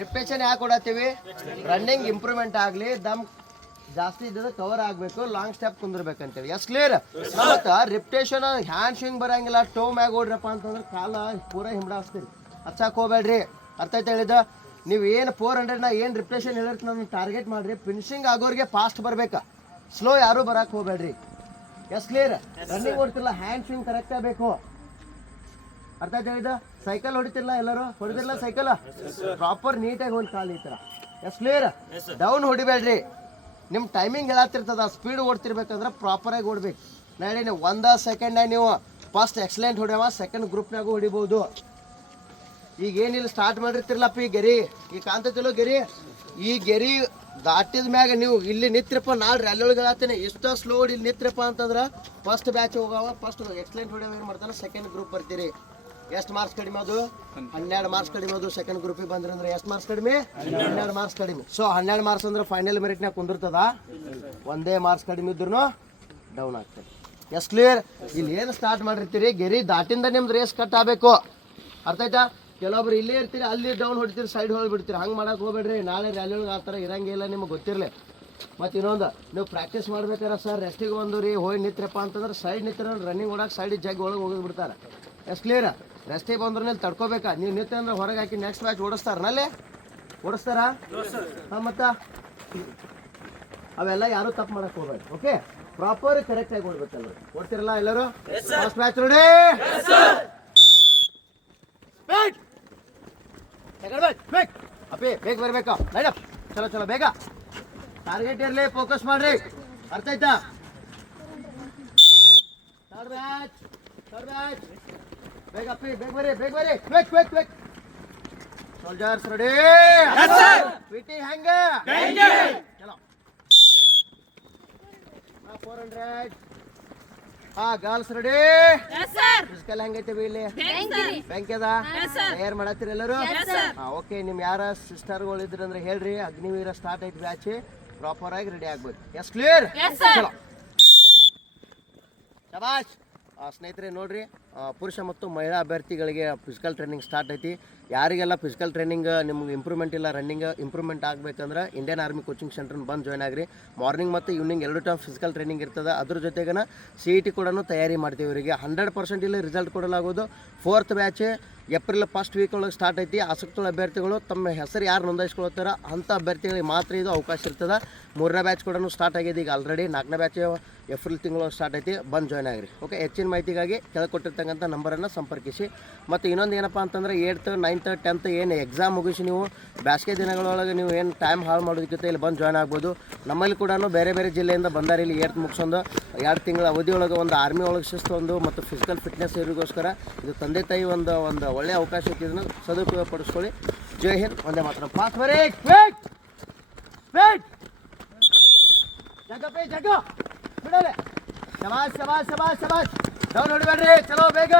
Repetition ಯಾಕೆ ಕೊಡತ್ತೀವಿ? Running improvement ಆಗಲಿ, ದಮ್ ಜಾಸ್ತಿ ಇದ್ದದ ಕವರ್ ಆಗಬೇಕು, ಲಾಂಗ್ ಸ್ಟೆಪ್ ಕುಂದಿರ್ಬೇಕಂತೇಳಿ. Yes clear? ಮತ್ತು ರಿಪಿಟೇಷನ್ ಹ್ಯಾಂಡ್ ಸ್ವಿಂಗ್ ಬರಂಗಿಲ್ಲ, ಟೋ ಮ್ಯಾಗ ಓಡ್ರಪ್ಪ ಅಂತಂದ್ರೆ ಕಾಲ ಪೂರ ಹಿಂಬಾಡಿಸ್ತೀರಿ. ಹಚ್ಚಕ್ಕೆ ಹೋಗ್ಬೇಡ್ರಿ. ಅರ್ಥ ಆಯ್ತು ಹೇಳಿದ? ನೀವು ಏನು 400 ಏನು ರಿಪಿಟೇಷನ್ ಹೇಳಿರ್ತೀನಿ ಅದನ್ನು ಟಾರ್ಗೆಟ್ ಮಾಡಿರಿ. ಫಿನಿಶಿಂಗ್ ಆಗೋರಿಗೆ ಫಾಸ್ಟ್ ಬರಬೇಕಾ, ಸ್ಲೋ ಯಾರೂ ಬರಕ್ಕೆ ಹೋಗ್ಬೇಡ್ರಿ. Yes clear? ರನ್ನಿಂಗ್ ಓಡ್ತಿರಲ್ಲ, ಹ್ಯಾಂಡ್ ಸ್ವಿಂಗ್ ಕರೆಕ್ಟ್ ಆಗಬೇಕು. ಅರ್ಥ ಆಯ್ತು ಹೇಳಿದ? ಸೈಕಲ್ ಹೊಡಿತಿರಲ್ಲ, ಎಲ್ಲರೂ ಹೊಡಿದಿರಲ್ಲ ಸೈಕಲ್, ಪ್ರಾಪರ್ ನೀಟಾಗಿ ಒಂದು ಕಾಲು ಈ ಥರ. Yes clear? ಡೌನ್ ಹೊಡಿಬೇಡ್ರಿ. ನಿಮ್ಮ ಟೈಮಿಂಗ್ ಹೇಳತ್ತಿರ್ತದ, ಸ್ಪೀಡ್ ಓಡ್ತಿರ್ಬೇಕಂದ್ರೆ ಪ್ರಾಪರಾಗಿ ಓಡ್ಬೇಕು. ನಾಳೆ ನೀವು 1 ಸೆಕೆಂಡ್ನಾಗ ನೀವು ಫಸ್ಟ್ ಎಕ್ಸಲೆಂಟ್ ಹೊಡ್ಯಾವ, ಸೆಕೆಂಡ್ ಗ್ರೂಪ್ನಾಗೂ ಹೊಡಿಬೋದು. ಈಗ ಏನಿಲ್ಲ ಸ್ಟಾರ್ಟ್ ಮಾಡಿರ್ತಿರ್ಲಪ್ಪ ಈ ಗೆರಿ, ಈಗ ಕಾಣ್ತೈತಿಲ್ಲೋ ಗೆರಿ, ಈ ಗೆರಿ ದಾಟಿದ ಮ್ಯಾಗ ನೀವು ಇಲ್ಲಿ ನಿತ್ರಪ್ಪ, ನಾಳೆ ಅಲ್ಲೊಳಗೆ ಹೇಳತ್ತೀನಿ ಇಷ್ಟ ಸ್ಲೋ ಹೊಡಿ ಇಲ್ಲಿ ನಿತ್ರಪ್ಪ ಅಂತಂದ್ರೆ ಫಸ್ಟ್ ಬ್ಯಾಚ್ ಹೋಗಾವ, ಫಸ್ಟ್ ಎಕ್ಸಲೆಂಟ್ ಹೊಡ್ಯಾವ ಏನು ಮಾಡ್ತಾನೆ, ಸೆಕೆಂಡ್ ಗ್ರೂಪ್ ಬರ್ತೀರಿ. ಎಷ್ಟು ಮಾರ್ಕ್ಸ್ ಕಡಿಮೆ ಅದು? 12 ಮಾರ್ಕ್ಸ್ ಕಡಿಮೆ ಅದು. ಸೆಕೆಂಡ್ ಗ್ರೂಪಿಗೆ ಬಂದ್ರೆ ಅಂದ್ರೆ ಎಷ್ಟು ಮಾರ್ಕ್ಸ್ ಕಡಿಮೆ? 12 ಮಾರ್ಕ್ಸ್ ಕಡಿಮೆ. ಸೊ 12 ಮಾರ್ಕ್ಸ್ ಅಂದ್ರೆ ಫೈನಲ್ ಮೆರಿಟ್ನಾಗ ಕುಂದಿರ್ತದ. 1 ಮಾರ್ಕ್ಸ್ ಕಡಿಮೆ ಇದ್ರೂ ಡೌನ್ ಆಗ್ತದೆ. Yes clear? ಇಲ್ಲಿ ಏನು ಸ್ಟಾರ್ಟ್ ಮಾಡಿರ್ತೀರಿ, ಗೆರಿ ದಾಟಿಂದ ನಿಮ್ದು ರೇಸ್ ಕಟ್ ಆಗಬೇಕು. ಅರ್ಥ ಆಯ್ತಾ? ಕೆಲವೊಬ್ರು ಇಲ್ಲೇ ಇರ್ತೀರಿ, ಅಲ್ಲಿ ಡೌನ್ ಹೊಡಿತೀರಿ, ಸೈಡ್ ಹೋಗ್ಬಿಡ್ತೀರಿ. ಹಂಗೆ ಮಾಡಕ್ಕೆ ಹೋಗ್ಬೇಡ್ರಿ. ನಾಳೆ ರ್ಯಾಲಿಯೊಳಗೆ ಆ ಥರ ಇರಂಗಿಲ್ಲ, ನಿಮ್ಗೆ ಗೊತ್ತಿರಲಿ. ಮತ್ತು ಇನ್ನೊಂದು, ನೀವು ಪ್ರಾಕ್ಟೀಸ್ ಮಾಡ್ಬೇಕಾರೆ ಸರ್ ರೆಸ್ಟಿಗೆ ಒಂದು ರೀ ಹೋಗಿ ನಿತ್ರಪ್ಪ ಅಂತಂದ್ರೆ ಸೈಡ್ ನಿಂತರ ರನ್ನಿಂಗ್ ಓಡಕ್ಕೆ ಸೈಡಿಗೆ ಜಗ್ ಒಳಗೆ ಹೋಗಿಬಿಡ್ತಾರೆ. S clear? ರೆಸ್ಟಿಗೆ ಬಂದ್ರೆ ನೀವು ತಡ್ಕೋಬೇಕಾ. ನೀವು ನಿಂತ ಅಂದ್ರೆ ಹೊರಗೆ ಹಾಕಿ ನೆಕ್ಸ್ಟ್ ಮ್ಯಾಚ್ ಓಡಿಸ್ತಾರನಲ್ಲಿ ಓಡಿಸ್ತಾರಾ? ಹಾಂ, ಮತ್ತು ಅವೆಲ್ಲ ಯಾರೂ ತಪ್ಪು ಮಾಡಕ್ಕೆ ಹೋಗ್ಬೇಡಿ. ಓಕೆ, ಪ್ರಾಪರ್ ಕರೆಕ್ಟಾಗಿ ಓಡ್ಬೇಕಲ್ಲ. ಓಡ್ತಿರಲ್ಲ ಎಲ್ಲರೂ? ಫಸ್ಟ್ ಮ್ಯಾಚ್ ನೋಡಿ. ಅಪ್ಪಿ ಬೇಗ ಬರ್ಬೇಕಾ? ಲೈನಪ್ ಚಲೋ ಚಲೋ ಬೇಗ. ಟಾರ್ಗೆಟ್ ಇರಲಿ, ಫೋಕಸ್ ಮಾಡ್ರಿ. ಅರ್ಥ ಆಯ್ತಾ? ಥರ್ಡ್ ಮ್ಯಾಚ್ ಬೇಗ ಅಪ್ಪಿ, ಬೇಗ ಬರ್ರಿ, ಬೇಗ ಬರ್ರಿ. Quick soldiers ready? ಪಿಟಿ ಹೆಂಗ? ಚಲೋ 400. Girls ready? ಫಿಸಿಕಲ್ ಹೆಂಗೈತೆ ಇಲ್ಲಿ? ಬ್ಯಾಂಕ್ ಅದ ತಯಾರು ಮಾಡತ್ತೀರಿ ಎಲ್ಲರೂ? ಓಕೆ, ನಿಮ್ ಯಾರ ಸಿಸ್ಟರ್ಗಳು ಇದ್ರಂದ್ರೆ ಹೇಳ್ರಿ. ಅಗ್ನಿವೀರ ಸ್ಟಾರ್ಟ್ ಐತಿ ಬ್ಯಾಚ್, ಪ್ರಾಪರ್ ಆಗಿ ರೆಡಿ ಆಗ್ಬೇಕು. Yes clear? ಚಲೋ ಶಬಾಷ್. ಸ್ನೇಹಿತರೆ ನೋಡ್ರಿ, ಪುರುಷ ಮತ್ತು ಮಹಿಳಾ ಅಭ್ಯರ್ಥಿಗಳಿಗೆ ಫಿಸಿಕಲ್ ಟ್ರೈನಿಂಗ್ ಸ್ಟಾರ್ಟ್ ಐತಿ. ಯಾರಿಗೆಲ್ಲ ಫಿಸಿಕಲ್ ಟ್ರೈನಿಂಗ್ ನಿಮ್ಗೆ ಇಂಪ್ರೂವ್ಮೆಂಟ್ ಇಲ್ಲ, ರನ್ನಿಂಗ್ ಇಂಪ್ರೂವ್ಮೆಂಟ್ ಆಗಬೇಕಂದ್ರೆ ಇಂಡಿಯನ್ ಆರ್ಮಿ ಕೋಚಿಂಗ್ ಸೆಂಟ್ರ್ ಬಂದು ಜಾಯ್ನ್ ಆಗ್ರಿ. ಮಾರ್ನಿಂಗ್ ಮತ್ತು ಈವ್ನಿಂಗ್ 2 ಟೈಮ್ ಫಿಸಿಕಲ್ ಟ್ರೈನಿಂಗ್ ಇರ್ತದೆ. ಅದ್ರ ಜೊತೆಗನ CET ಕೂಡ ತಯಾರಿ ಮಾಡ್ತೀವಿ. ಇವರಿಗೆ 100% ಇಲ್ಲಿ ರಿಸಲ್ಟ್ ಕೊಡಲಾಗೋದು. 4th batch April first week ಒಳಗೆ ಸ್ಟಾರ್ಟ್ ಐತಿ. ಆಸಕ್ತುಳ್ಳ ಅಭ್ಯರ್ಥಿಗಳು ತಮ್ಮ ಹೆಸರು ಯಾರು ನೋಂದಾಯಿಸ್ಕೊಳ್ತಾರ ಅಂಥ ಅಭ್ಯರ್ಥಿಗಳಿಗೆ ಮಾತ್ರ ಇದು ಅವಕಾಶ ಇರ್ತದೆ. 3ನೇ ಬ್ಯಾಚ್ ಕೂಡ ಸ್ಟಾರ್ಟ್ ಆಗಿದೆ ಈಗ ಆಲ್ರೆಡಿ. 4ನೇ ಬ್ಯಾಚ್ ಏಪ್ರಿಲ್ ತಿಂಗಳು ಸ್ಟಾರ್ಟ್ ಐತಿ, ಬಂದು ಜಾಯ್ನ್ ಆಗಿರಿ. ಓಕೆ, ಹೆಚ್ಚಿನ ಮಾಹಿತಿಗಾಗಿ ಕೆಳಗೆ ಕೊಟ್ಟಿರ್ತಕ್ಕಂಥ ನಂಬರನ್ನು ಸಂಪರ್ಕಿಸಿ. ಮತ್ತು ಇನ್ನೊಂದು ಏನಪ್ಪ ಅಂತಂದರೆ 8th 9th 10th ಏನು ಎಕ್ಸಾಮ್ ಮುಗಿಸಿ ನೀವು ಬೇಸಿಗೆ ದಿನಗಳೊಳಗೆ ನೀವು ಏನು ಟೈಮ್ ಹಾಳು ಮಾಡೋದಕ್ಕಿಂತ ಇಲ್ಲಿ ಬಂದು ಜಾಯ್ನ್ ಆಗ್ಬೋದು. ನಮ್ಮಲ್ಲಿ ಕೂಡ ಬೇರೆ ಬೇರೆ ಜಿಲ್ಲೆಯಿಂದ ಬಂದಾರೆ ಇಲ್ಲಿ 8th ಮುಗಿಸೊಂದು 2 ತಿಂಗಳ ಅವಧಿಯೊಳಗೆ ಒಂದು ಆರ್ಮಿ ಒಳಗೆ ಶಿಸ್ತು ಒಂದು ಮತ್ತು ಫಿಸಿಕಲ್ ಫಿಟ್ನೆಸ್ ಇವರಿಗೋಸ್ಕರ ಇದು ತಂದೆ ತಾಯಿ ಒಂದು ಒಳ್ಳೆಯ ಅವಕಾಶ ಇಟ್ಟಿದ್ದನ್ನು ಸದುಪಯೋಗ ಪಡಿಸ್ಕೊಳ್ಳಿ. ಜೈ ಹಿಂದ್, ಒಂದೇ ಮಾತ್ರ. ಪಾಸ್ ಬರೀ ಜಗ ಬಿಡಲೆ. ಶಬಾಷ್ ಡೌನ್ ಹೊಡಿಬೇಡ್ರಿ. ಚಲೋ ಬೇಗ